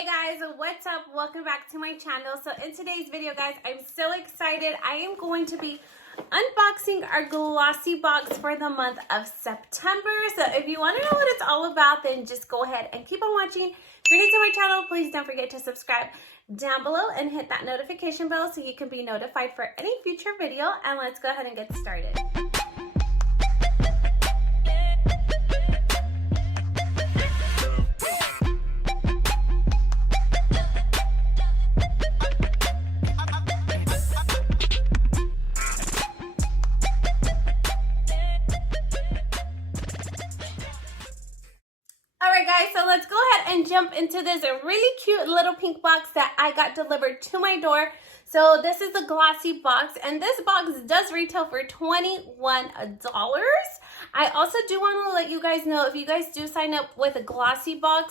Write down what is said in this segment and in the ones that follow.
Hey guys, what's up? Welcome back to my channel. So in today's video, guys, I'm so excited. I am going to be unboxing our Glossybox for the month of September. So if you want to know what it's all about, then just go ahead and keep on watching. If you're new to my channel, please don't forget to subscribe down below and hit that notification bell so you can be notified for any future video. And let's go ahead and get started. So let's go ahead and jump into this really cute little pink box that I got delivered to my door. So this is a Glossybox, and this box does retail for $21. I also do want to let you guys know, if you guys do sign up with a Glossybox,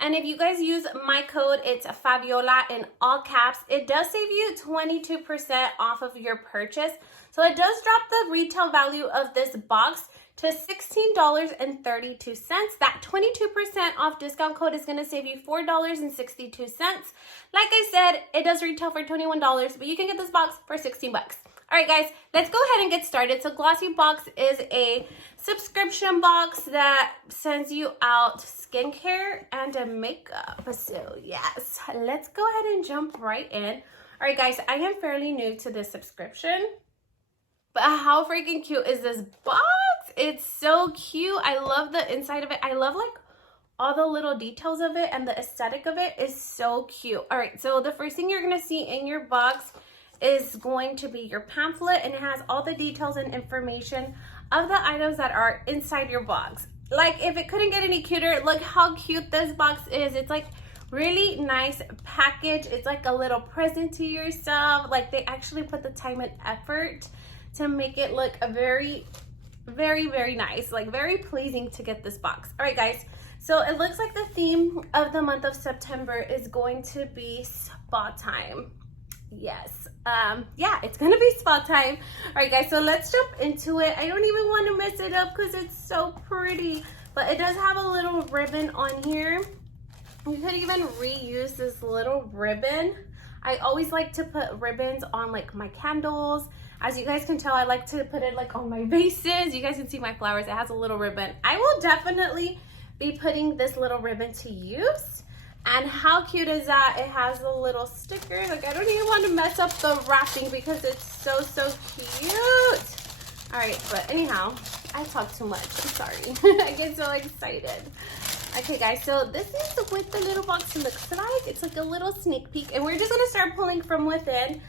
and if you guys use my code, it's Fabiola in all caps, it does save you 22% off of your purchase. So it does drop the retail value of this box to $16.32. That 22% off discount code is going to save you $4.62. Like I said, it does retail for $21, but you can get this box for 16 bucks. All right, guys, let's go ahead and get started. So Glossybox is a subscription box that sends you out skincare and makeup. So yes, let's go ahead and jump right in. All right, guys, I am fairly new to this subscription, but how freaking cute is this box? It's so cute. I love the inside of it. I love like all the little details of it, and the aesthetic of it is so cute. All right, so the first thing you're going to see in your box is going to be your pamphlet, and it has all the details and information of the items that are inside your box. Like, if it couldn't get any cuter, look how cute this box is. It's like really nice package. It's like a little present to yourself. Like, they actually put the time and effort to make it look very nice, like very pleasing to get this box. All right, guys, so it looks like the theme of the month of September is going to be spa time. Yes, yeah, it's gonna be spa time. All right, guys, so let's jump into it. I don't even want to mess it up because it's so pretty, but it does have a little ribbon on here. You could even reuse this little ribbon. I always like to put ribbons on like my candles. As you guys can tell, I like to put it like on my vases. You guys can see my flowers. It has a little ribbon. I will definitely be putting this little ribbon to use. And how cute is that? It has a little sticker. Like, I don't even want to mess up the wrapping because it's so cute. All right, but anyhow, I talk too much. I'm sorry. I get so excited. Okay, guys, so this is what the little box looks like. It's like a little sneak peek, and we're just gonna start pulling from within.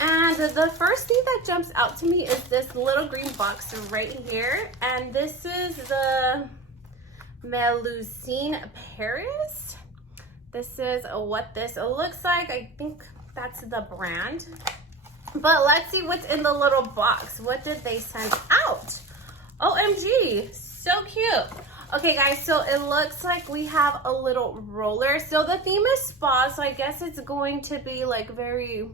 And the first thing that jumps out to me is this little green box right here. And this is the Melusine Paris. This is what this looks like. I think that's the brand. But let's see what's in the little box. What did they send out? OMG, so cute. Okay, guys, so it looks like we have a little roller. So the theme is spa, so I guess it's going to be like very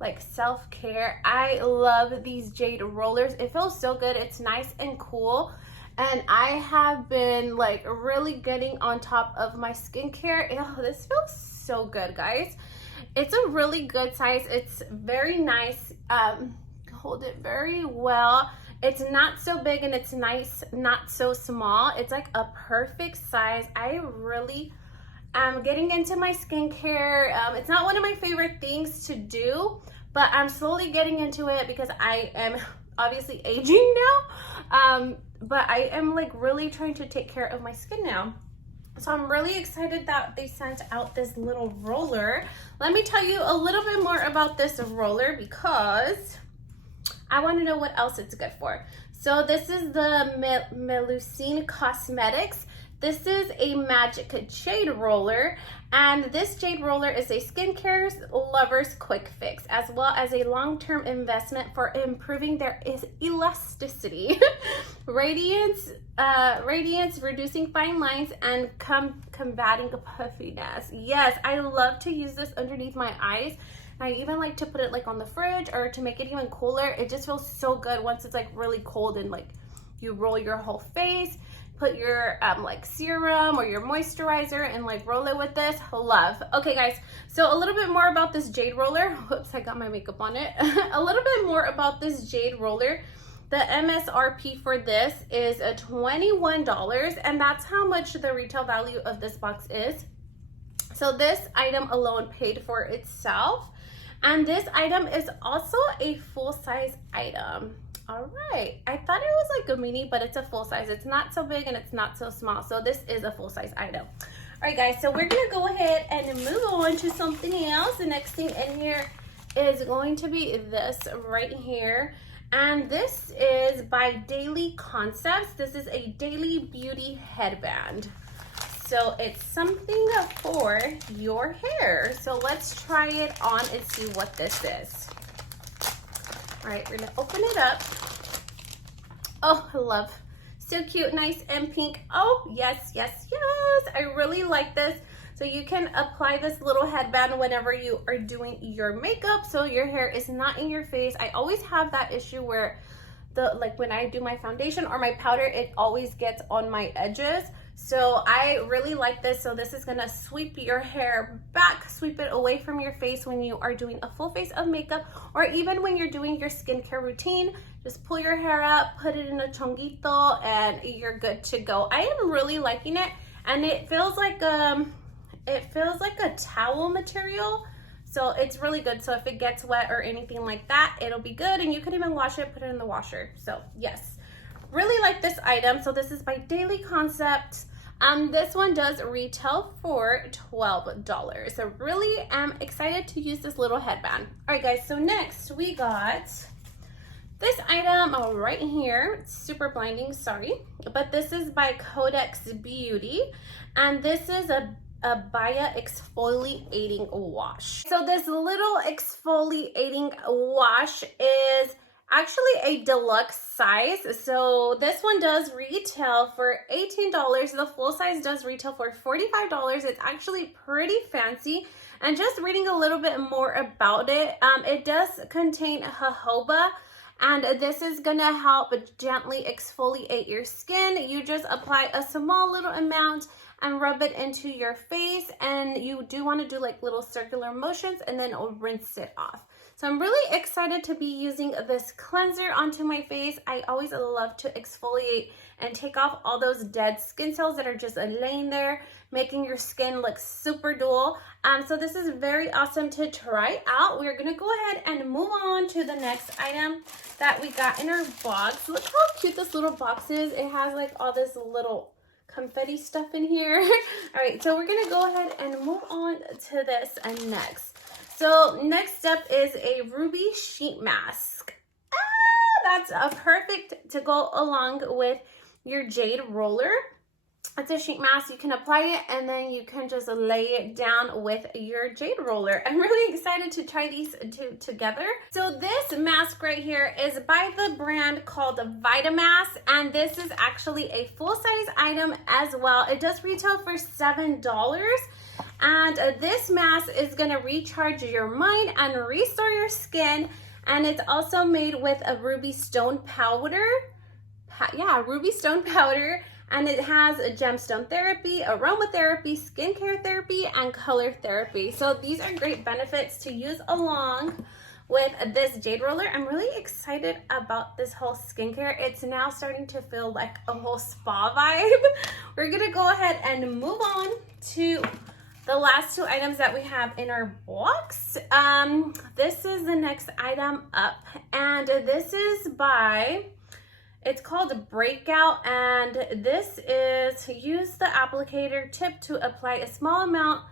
like self-care. I love these Jade Rollers. It feels so good. It's nice and cool. And I have been like really getting on top of my skincare. Oh, this feels so good, guys. It's a really good size. It's very nice. Hold it very well. It's not so big, and it's nice, not so small. It's like a perfect size. I really am getting into my skincare. It's not one of my favorite things to do, but I'm slowly getting into it because I am obviously aging now. But I am like really trying to take care of my skin now. So I'm really excited that they sent out this little roller. Let me tell you a little bit more about this roller because I want to know what else it's good for. So this is the Melusine Cosmetics. This is a magic jade roller, and this jade roller is a skincare lover's quick fix, as well as a long-term investment for improving their elasticity, radiance, reducing fine lines, and combating puffiness. Yes, I love to use this underneath my eyes. I even like to put it like on the fridge or to make it even cooler. It just feels so good once it's like really cold and like you roll your whole face. put your like serum or your moisturizer and like roll it with this. Love. Okay guys, so a little bit more about this Jade Roller. Whoops, I got my makeup on it. A little bit more about this Jade Roller. The MSRP for this is $21, and that's how much the retail value of this box is. So this item alone paid for itself. And this item is also a full-size item. All right, I thought it was like a mini, but it's a full size. It's not so big and it's not so small. So this is a full-size item. All right, guys, so we're gonna go ahead and move on to something else. The next thing in here is going to be this right here. And this is by Daily Concepts. This is a daily beauty headband. So it's something for your hair. So let's try it on and see what this is. All right, we're gonna open it up. Oh, I love, so cute, nice and pink. Oh, yes, yes, yes. I really like this. So you can apply this little headband whenever you are doing your makeup, so your hair is not in your face. I always have that issue where like when I do my foundation or my powder, it always gets on my edges. So I really like this. So this is gonna sweep your hair back, sweep it away from your face when you are doing a full face of makeup, or even when you're doing your skincare routine. Just pull your hair up, put it in a chonguito, and you're good to go. I am really liking it, and it feels like a towel material. So it's really good. So if it gets wet or anything like that, it'll be good, and you can even wash it, put it in the washer. So yes, really like this item. So this is by Daily Concepts. This one does retail for $12. So really am excited to use this little headband. All right, guys, so next we got this item right here. It's super blinding, sorry. But this is by Codex Beauty, and this is a Bia Exfoliating Wash. So this little exfoliating wash is actually a deluxe size. So this one does retail for $18. The full size does retail for $45. It's actually pretty fancy. And just reading a little bit more about it, it does contain jojoba, and this is gonna help gently exfoliate your skin. You just apply a small little amount and rub it into your face, and you do want to do like little circular motions and then rinse it off. So I'm really excited to be using this cleanser onto my face. I always love to exfoliate and take off all those dead skin cells that are just laying there, making your skin look super dull. So this is very awesome to try out. We're gonna go ahead and move on to the next item that we got in our box. Look how cute this little box is. It has like all this little confetti stuff in here. All right, so we're gonna go ahead and move on to this next. So next up is a ruby sheet mask. That's a perfect to go along with your Jade Roller. It's a sheet mask. You can apply it and then you can just lay it down with your Jade Roller. I'm really excited to try these two together. So this mask right here is by the brand called Vitamask, and this is actually a full-size item as well. It does retail for $7. And this mask is going to recharge your mind and restore your skin. And it's also made with a ruby stone powder. Ruby stone powder. And it has a gemstone therapy, aromatherapy, skincare therapy, and color therapy. So these are great benefits to use along with this Jade Roller. I'm really excited about this whole skincare. It's now starting to feel like a whole spa vibe. We're gonna go ahead and move on to the last two items that we have in our box. This is the next item up, and this is by, it's called Breakout, and this is use the applicator tip to apply a small amount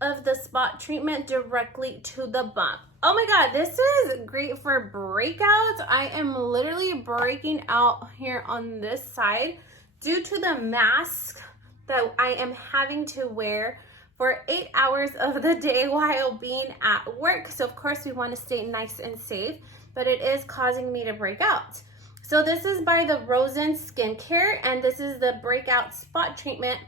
of the spot treatment directly to the bump. Oh my god, this is great for breakouts. I am literally breaking out here on this side due to the mask that I am having to wear for 8 hours of the day while being at work. So of course we want to stay nice and safe, but it is causing me to break out. So this is by the Rosen Skincare, and this is the Breakout Spot Treatment.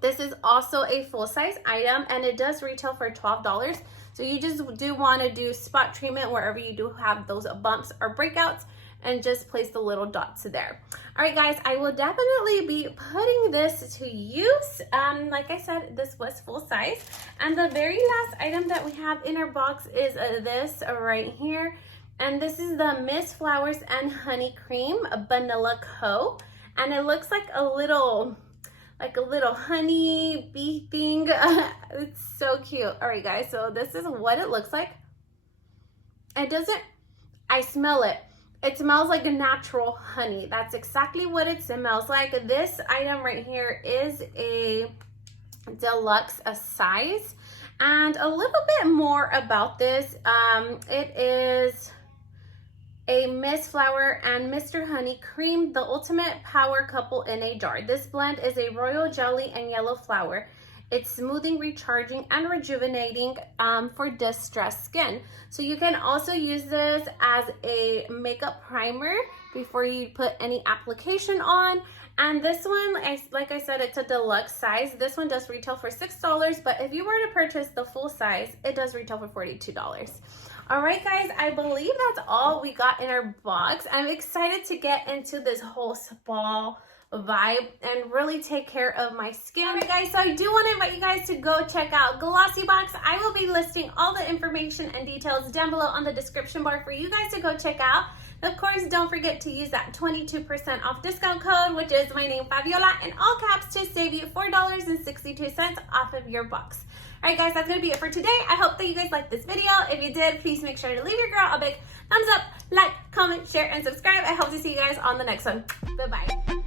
This is also a full-size item, and it does retail for $12. So you just do want to do spot treatment wherever you do have those bumps or breakouts, and just place the little dots there. All right, guys, I will definitely be putting this to use. Like I said, this was full size. And the very last item that we have in our box is this right here. And this is the Miss Flowers and Honey Cream Vanilla Co. And it looks like a little honey bee thing. It's so cute. All right, guys, so this is what it looks like. I smell it. It smells like a natural honey. That's exactly what it smells like. This item right here is a deluxe size. And a little bit more about this. It is a Miss Flower and Mr. Honey Cream, the ultimate power couple in a jar. This blend is a royal jelly and yellow flower. It's smoothing, recharging, and rejuvenating for distressed skin. So you can also use this as a makeup primer before you put any application on. And this one, like I said, it's a deluxe size. This one does retail for $6, but if you were to purchase the full size, it does retail for $42. All right, guys, I believe that's all we got in our box. I'm excited to get into this whole spa vibe and really take care of my skin. All right, guys, so I do want to invite you guys to go check out Glossybox. I will be listing all the information and details down below on the description bar for you guys to go check out. Of course, don't forget to use that 22% off discount code, which is my name, Fabiola, in all caps, to save you $4.62 off of your box. All right, guys, that's going to be it for today. I hope that you guys liked this video. If you did, please make sure to leave your girl a big thumbs up, like, comment, share, and subscribe. I hope to see you guys on the next one. Bye-bye.